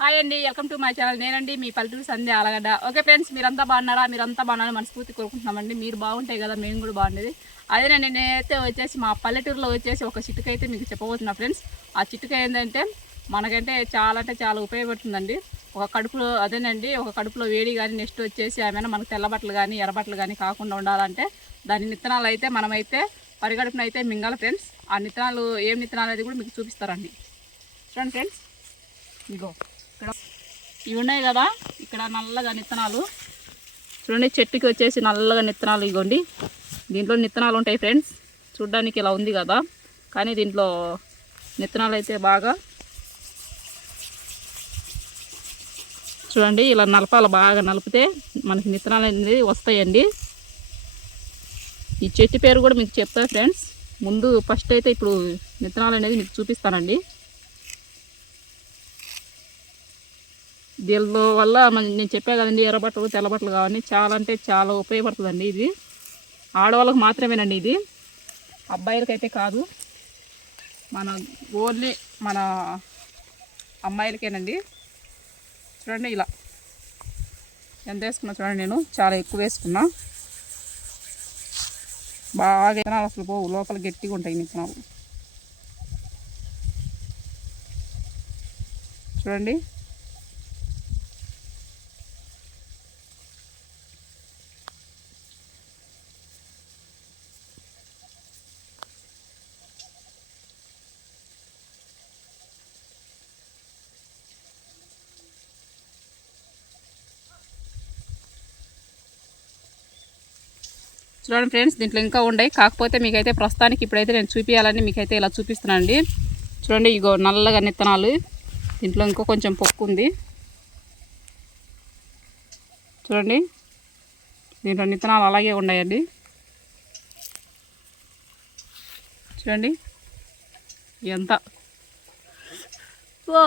Hi అండి, welcome to my channel. నేనండి మీ పల్లెటూరు సంధ్య ఆలగడ్డ. ఓకే ఫ్రెండ్స్, మీరంతా బాగున్నారా? మీరంతా బాగున్నారని మనస్ఫూర్తి కోరుకుంటున్నామండి. మీరు బాగుంటాయి కదా, మేము కూడా బాగుండేది. అదే నేనైతే వచ్చేసి మా పల్లెటూరులో వచ్చేసి ఒక చిట్క అయితే మీకు చెప్పబోతున్నా ఫ్రెండ్స్. ఆ చిట్క ఏంటంటే మనకంటే చాలా ఉపయోగపడుతుందండి. ఒక కడుపులో వేడి కానీ, నెక్స్ట్ వచ్చేసి ఏమైనా మనకు తెల్లబట్టలు కానీ ఎర్రబట్టలు కానీ కాకుండా ఉండాలంటే దాని విత్తనాలు అయితే మనమైతే పరిగడుపున అయితే మింగాలి ఫ్రెండ్స్. ఆ విత్తనాలు ఏం విత్తనాలు అనేది కూడా మీకు చూపిస్తారండి. చూడండి ఫ్రెండ్స్, ఇగో ఇక్కడ ఇవి ఉన్నాయి కదా, ఇక్కడ నల్లగా నిత్తనాలు చూడండి. చెట్టుకి వచ్చేసి నల్లగా నిత్తనాలు ఇగోండి. దీంట్లో నిత్తనాలు ఉంటాయి ఫ్రెండ్స్. చూడ్డానికి ఇలా ఉంది కదా, కానీ దీంట్లో నిత్తనాలు అయితే బాగా చూడండి. ఇలా నలపాలి, బాగా నలిపితే మనకి నిత్తనాలు అనేది వస్తాయండి. ఈ చెట్టు పేరు కూడా మీకు చెప్తాను ఫ్రెండ్స్. ముందు ఫస్ట్ అయితే ఇప్పుడు నిత్తనాలు అనేది మీకు చూపిస్తానండి. దీనిలో వల్ల నేను చెప్పా కదండి, ఎర్రబట్టలు తెల్లబట్టలు కావాలి, చాలా ఉపయోగపడుతుందండి. ఇది ఆడవాళ్ళకి మాత్రమేనండి, ఇది అబ్బాయిలకైతే కాదు, ఓన్లీ మన అమ్మాయిలకేనండి. చూడండి, ఇలా ఎంత వేసుకున్నా చూడండి. నేను చాలా ఎక్కువ వేసుకున్నా. బాగా విత్తనాలు అసలు పోవు, లోపల గట్టిగా ఉంటాయి విత్తనాలు. చూడండి, చూడండి ఫ్రెండ్స్, దీంట్లో ఇంకా ఉన్నాయి. కాకపోతే మీకైతే ప్రస్తుతానికి ఇప్పుడైతే నేను చూపించాలని మీకైతే ఇలా చూపిస్తున్నాను అండి. చూడండి, ఇగో నల్లగా నిత్తనాలు. దీంట్లో ఇంకో కొంచెం పొక్కు ఉంది చూడండి. దీంట్లో నిత్తనాలు అలాగే ఉన్నాయండి. చూడండి ఎంత ఓ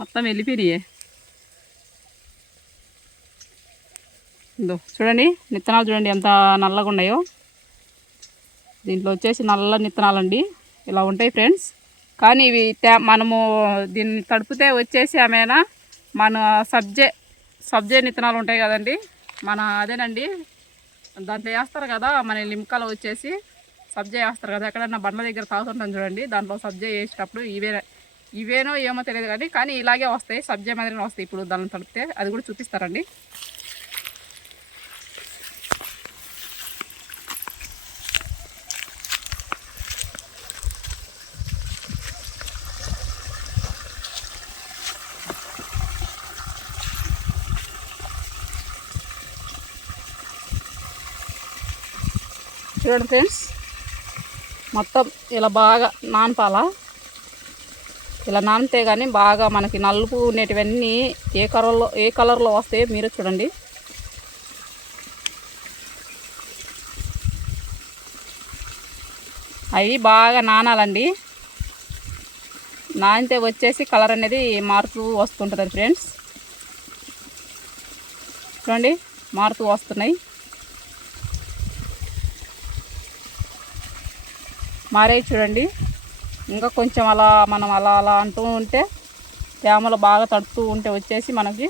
మొత్తం వెళ్ళిపోయినాయే. చూడండి నిత్తనాలు, చూడండి ఎంత నల్లగా ఉన్నాయో. దీంట్లో వచ్చేసి నల్ల నిత్తనాలండి, ఇలా ఉంటాయి ఫ్రెండ్స్. కానీ ఇవి మనము దీన్ని తడిపితే వచ్చేసి ఏమైనా మన సబ్జే నిత్తనాలు ఉంటాయి కదండి, అదేనండి దాంట్లో వేస్తారు కదా, మన లింకాలో వచ్చేసి సబ్జా వేస్తారు కదా, ఎక్కడన్నా బండ్ల దగ్గర తాగుతుంటాం చూడండి. దాంట్లో సబ్జా వేసేటప్పుడు ఇవేనో ఏమో తెలియదు కానీ ఇలాగే వస్తాయి, సబ్జా మాదిరినే వస్తాయి. ఇప్పుడు దాన్ని తడిపితే అది కూడా చూపిస్తారండి. చూడండి ఫ్రెండ్స్, మొత్తం ఇలా బాగా నానపాలా. ఇలా నానితే కానీ బాగా మనకి నలుపు ఉండేటివన్నీ ఏ కలర్లో వస్తాయో మీరు చూడండి. అవి బాగా నానాలండి. నానితే వచ్చేసి కలర్ అనేది మారుతూ వస్తుంటుంది ఫ్రెండ్స్. చూడండి, మారుతూ వస్తున్నాయి. మారే చూడండి. ఇంకా కొంచెం మనం అలా అంటూ ఉంటే తేమలు బాగా తడుతూ ఉంటే వచ్చేసి మనకి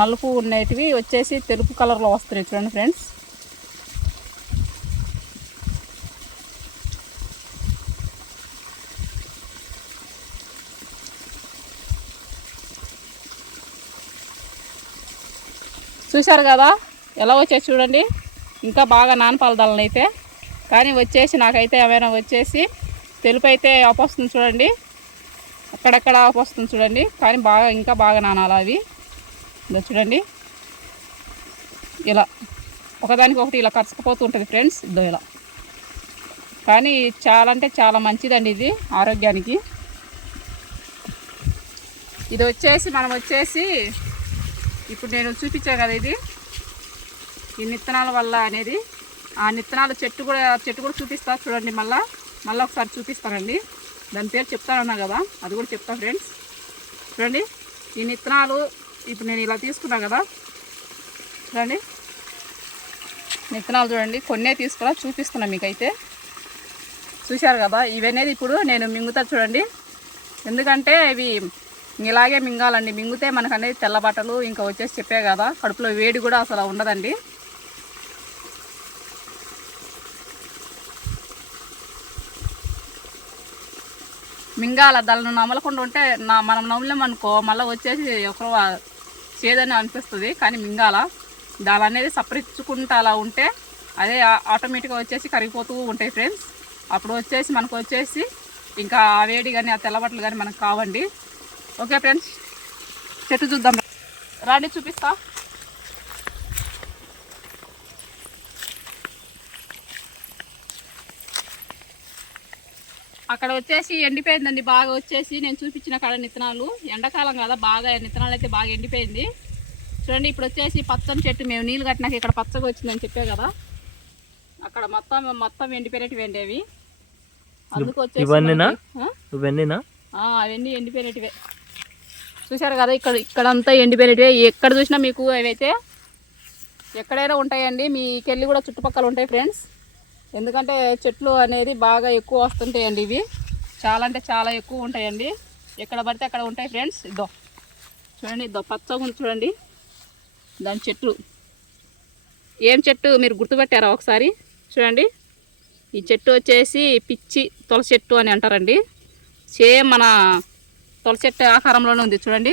నలుపు ఉండేటివి వచ్చేసి తెలుపు కలర్లో వస్తున్నాయి. చూడండి ఫ్రెండ్స్, చూశారు కదా ఎలా వచ్చేసి. చూడండి, ఇంకా బాగా నానపాలదాలని అయితే, కానీ వచ్చేసి నాకైతే ఏమైనా వచ్చేసి తెలుపు అయితే ఆపొస్తుంది చూడండి, అక్కడక్కడ ఆపొస్తుంది చూడండి. కానీ ఇంకా బాగా నానాలి అవి. ఇదో చూడండి, ఇలా ఒకదానికి ఒకటి ఇలా కరుచుకుపోతూ ఉంటుంది ఫ్రెండ్స్. ఇదో ఇలా. కానీ చాలా మంచిదండి ఇది ఆరోగ్యానికి. ఇది వచ్చేసి మనం వచ్చేసి ఇప్పుడు నేను చూపించాను కదా, ఇది ఈ నిత్తనాల వల్ల అనేది. ఆ నిత్తనాల చెట్టు కూడా చూపిస్తా చూడండి. మళ్ళీ ఒకసారి చూపిస్తానండి. దాని పేరు చెప్తానన్నా కదా, అది కూడా చెప్తా ఫ్రెండ్స్. చూడండి, ఈ నిత్తనాలు ఇప్పుడు నేను ఇలా తీసుకున్నా కదా, చూడండి నిత్తనాలు చూడండి. కొన్నే తీసుకురా చూపిస్తున్నా మీకైతే. చూశారు కదా, ఇవనేది ఇప్పుడు నేను మింగుతా చూడండి. ఎందుకంటే ఇవి ఇలాగే మింగాలండి. మింగితే మనకు అనేది తెల్ల బట్టలు ఇంకా వచ్చేసి చెప్పే కదా, కడుపులో వేడి కూడా అసలు ఉండదండి. మింగాల దాన్ని నమలకుండా ఉంటే మనం నమలేమనుకో మళ్ళీ వచ్చేసి ఒకరు చేదని అనిపిస్తుంది. కానీ మింగాల దాని అనేది సపరించుకుంటూ అలా ఉంటే అదే ఆటోమేటిక్గా వచ్చేసి కరిగిపోతూ ఉంటాయి ఫ్రెండ్స్. అప్పుడు వచ్చేసి మనకు వచ్చేసి ఇంకా ఆ వేడి కానీ ఆ తెల్లబట్టలు కానీ మనకు కావండి. ఓకే ఫ్రెండ్స్, చెట్టు చూద్దాం రాండి, చూపిస్తా. అక్కడ వచ్చేసి ఎండిపోయిందండి బాగా. వచ్చేసి నేను చూపించిన కాడ విత్తనాలు ఎండాకాలం కదా, బాగా విత్తనాలు అయితే బాగా ఎండిపోయింది చూడండి. ఇప్పుడు వచ్చేసి పచ్చని చెట్టు, మేము నీళ్ళు కట్టినాక ఇక్కడ పచ్చగా వచ్చిందని చెప్పే కదా, అక్కడ మొత్తం ఎండిపోయినట్టు ఎండేవి. అందుకు వచ్చేసి అవన్నీ ఎండిపోయినట్టువే. చూశారు కదా, ఇక్కడంతా ఎండిపోయినట్టువే. ఎక్కడ చూసినా మీకు అవైతే ఎక్కడైనా ఉంటాయండి. మీకెళ్ళి కూడా చుట్టుపక్కల ఉంటాయి ఫ్రెండ్స్. ఎందుకంటే చెట్లు అనేది బాగా ఎక్కువ వస్తుంటాయండి. ఇవి చాలా అంటే చాలా ఎక్కువ ఉంటాయండి. ఎక్కడ పడితే అక్కడ ఉంటాయి ఫ్రెండ్స్. ఇద్దో చూడండి, ఇద్దో పచ్చగా ఉంది చూడండి దాని చెట్లు. ఏం చెట్టు మీరు గుర్తుపెట్టారా ఒకసారి చూడండి. ఈ చెట్టు వచ్చేసి పిచ్చి తులసి చెట్టు అని అంటారండి. సేమ్ మన తులసి చెట్టు ఆకారంలోనే ఉంది చూడండి.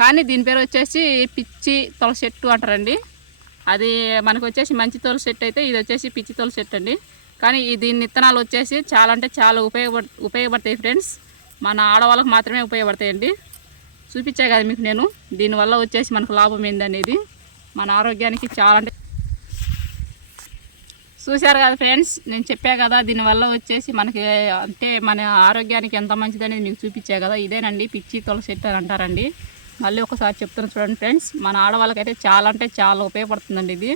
కానీ దీని పేరు వచ్చేసి పిచ్చి తులసి చెట్టు అంటారండి. అది మనకు వచ్చేసి మంచి తులసి చెట్టు అయితే, ఇది వచ్చేసి పిచ్చి తులసి చెట్టు అండి. కానీ దీని విత్తనాలు వచ్చేసి చాలా అంటే చాలా ఉపయోగపడతాయి ఫ్రెండ్స్. మన ఆడవాళ్ళకు మాత్రమే ఉపయోగపడతాయండి. చూపించా కదా మీకు నేను. దీనివల్ల వచ్చేసి మనకు లాభం ఏందనేది, మన ఆరోగ్యానికి చాలా అంటే చూశారు కదా ఫ్రెండ్స్. నేను చెప్పా కదా దీనివల్ల వచ్చేసి మనకి అంటే మన ఆరోగ్యానికి ఎంత మంచిదనేది మీకు చూపించా కదా. ఇదేనండి పిచ్చి తులసి చెట్టు అని అంటారండి. మళ్ళీ ఒకసారి చెప్తాను చూడండి ఫ్రెండ్స్. మన ఆడవాళ్ళకైతే చాలా అంటే చాలా ఉపయోగపడుతుందండి. ఇది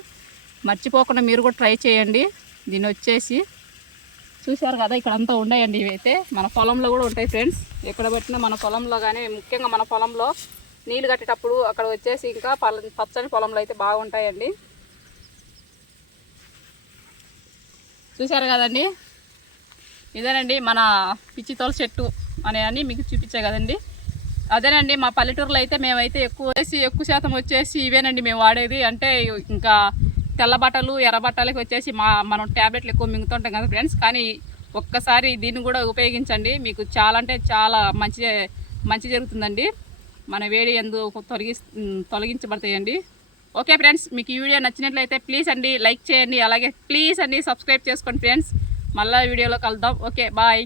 మర్చిపోకుండా మీరు కూడా ట్రై చేయండి. దీన్ని వచ్చేసి చూశారు కదా, ఇక్కడ అంతా ఉన్నాయండి. ఇవైతే మన పొలంలో కూడా ఉంటాయి ఫ్రెండ్స్. ఎక్కడ పెట్టినా మన పొలంలో కానీ, ముఖ్యంగా మన పొలంలో నీళ్ళు కట్టేటప్పుడు అక్కడ వచ్చేసి ఇంకా పచ్చని పొలంలో అయితే బాగుంటాయండి. చూశారు కదండి, ఇదేనండి మన పిచ్చి తులసి చెట్టు అని మీకు చూపించే కదండి. అదేనండి మా పల్లెటూరులో అయితే మేమైతే ఎక్కువ శాతం వచ్చేసి ఇవేనండి మేము వాడేది. అంటే ఇంకా తెల్ల బట్టలు ఎర్ర బట్టలకి వచ్చేసి మనం ట్యాబ్లెట్లు ఎక్కువ మింగుతుంటాం కదా ఫ్రెండ్స్. కానీ ఒక్కసారి దీన్ని కూడా ఉపయోగించండి, మీకు చాలా అంటే చాలా మంచి జరుగుతుందండి. మన వేడి ఎందుకు తొలగించబడతాయండి. ఓకే ఫ్రెండ్స్, మీకు ఈ వీడియో నచ్చినట్లయితే ప్లీజ్ అండి లైక్ చేయండి. అలాగే ప్లీజ్ అండి సబ్స్క్రైబ్ చేసుకోండి ఫ్రెండ్స్. మళ్ళీ వీడియోలో కలుద్దాం. Okay bye.